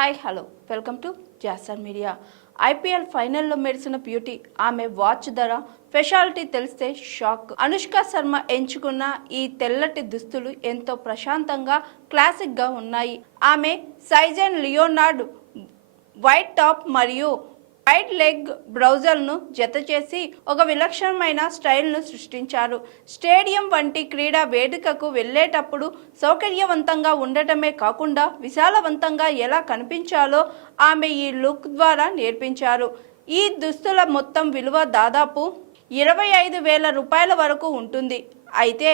Hi hello welcome to Jasar media. IPL ఫైనల్లో మెరిసిన beauty. ఆమె వాచ్ ధర స్పెషాలిటీ తెలిస్తే షాక్. అనుష్క శర్మ ఎంచుకున్న ఈ తెల్లటి దుస్తులు ఎంతో ప్రశాంతంగా క్లాసిక్గా ఉన్నాయి. ఆమె size and Leonard white top మరియు వైట్ లెగ్ బ్లౌజర్ను జత చేసి ఒక విలక్షణమైన స్టైల్ను సృష్టించారు. స్టేడియం వంటి క్రీడా వేదికకు వెళ్ళేటప్పుడు సౌకర్యవంతంగా ఉండటమే కాకుండా విశాలవంతంగా ఎలా కనిపించాలో ఆమె ఈ లుక్ ద్వారా నేర్పించారు. ఈ దుస్తుల మొత్తం విలువ దాదాపు 25,000 రూపాయల వరకు ఉంటుంది. అయితే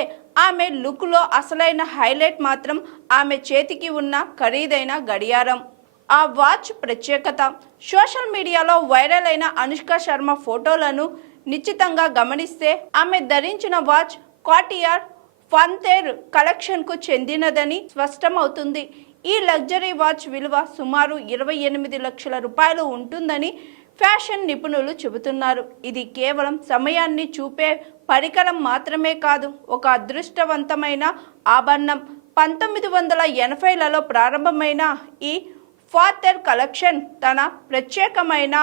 ఆమె లుక్లో అసలైన హైలైట్ మాత్రం ఆమె చేతికి ఉన్న ఖరీదైన గడియారం. ఆ వాచ్ ప్రత్యేకత. సోషల్ మీడియాలో వైరల్ అయిన అనుష్క శర్మ ఫోటోలను నిశ్చితంగా గమనిస్తే ఆమె ధరించిన వాచ్ కార్టియర్ ఫాంతేర్ కలెక్షన్కు చెందినదని స్పష్టమవుతుంది. ఈ లగ్జరీ వాచ్ విలువ సుమారు 28 లక్షల రూపాయలు ఉంటుందని ఫ్యాషన్ నిపుణులు చెబుతున్నారు. ఇది కేవలం సమయాన్ని చూపే పరికరం మాత్రమే కాదు, ఒక అదృష్టవంతమైన ఆభరణం. 1980లలో ప్రారంభమైన ఈ ఫాంతేర్ కలెక్షన్ తన ప్రత్యేకమైన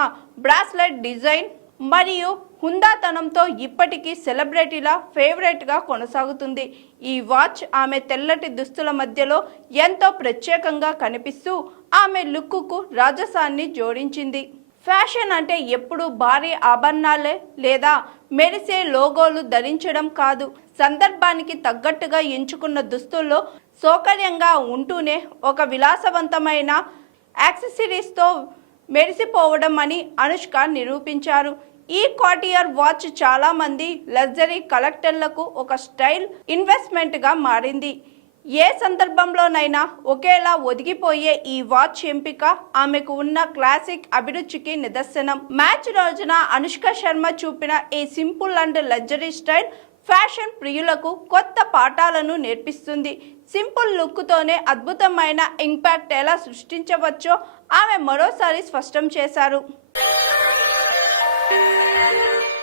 బ్రాస్లెట్ డిజైన్ మరియు హుందాతనంతో ఇప్పటికీ సెలబ్రిటీల ఫేవరెట్గా కొనసాగుతుంది. ఈ వాచ్ ఆమె తెల్లటి దుస్తుల మధ్యలో ఎంతో ప్రత్యేకంగా కనిపిస్తూ ఆమె లుక్కు రాజసాన్ని జోడించింది. ఫ్యాషన్ అంటే ఎప్పుడు భారీ ఆభరణాలే లేదా మెరిసే లోగోలు ధరించడం కాదు. సందర్భానికి తగ్గట్టుగా ఎంచుకున్న దుస్తుల్లో సౌకర్యంగా ఉంటూనే ఒక విలాసవంతమైన యాక్సెసరీస్తో మెరిసిపోవడం అని అనుష్క నిరూపించారు. ఈ కార్టియర్ వాచ్ చాలా మంది లగ్జరీ కలెక్టర్లకు ఒక స్టైల్ ఇన్వెస్ట్మెంట్గా మారింది. ఏ సందర్భంలోనైనా ఒకేలా ఒదిగిపోయే ఈ వాచ్ ఎంపిక ఆమెకు ఉన్న క్లాసిక్ అభిరుచికి నిదర్శనం. మ్యాచ్ రోజున అనుష్క శర్మ చూపిన ఈ simple and luxury style fashion ప్రియులకు కొత్త పాఠాలను నేర్పిస్తుంది. సింపుల్ లుక్తోనే అద్భుతమైన ఇంపాక్ట్ ఎలా సృష్టించవచ్చో ఆమె మరోసారి స్పష్టం చేశారు.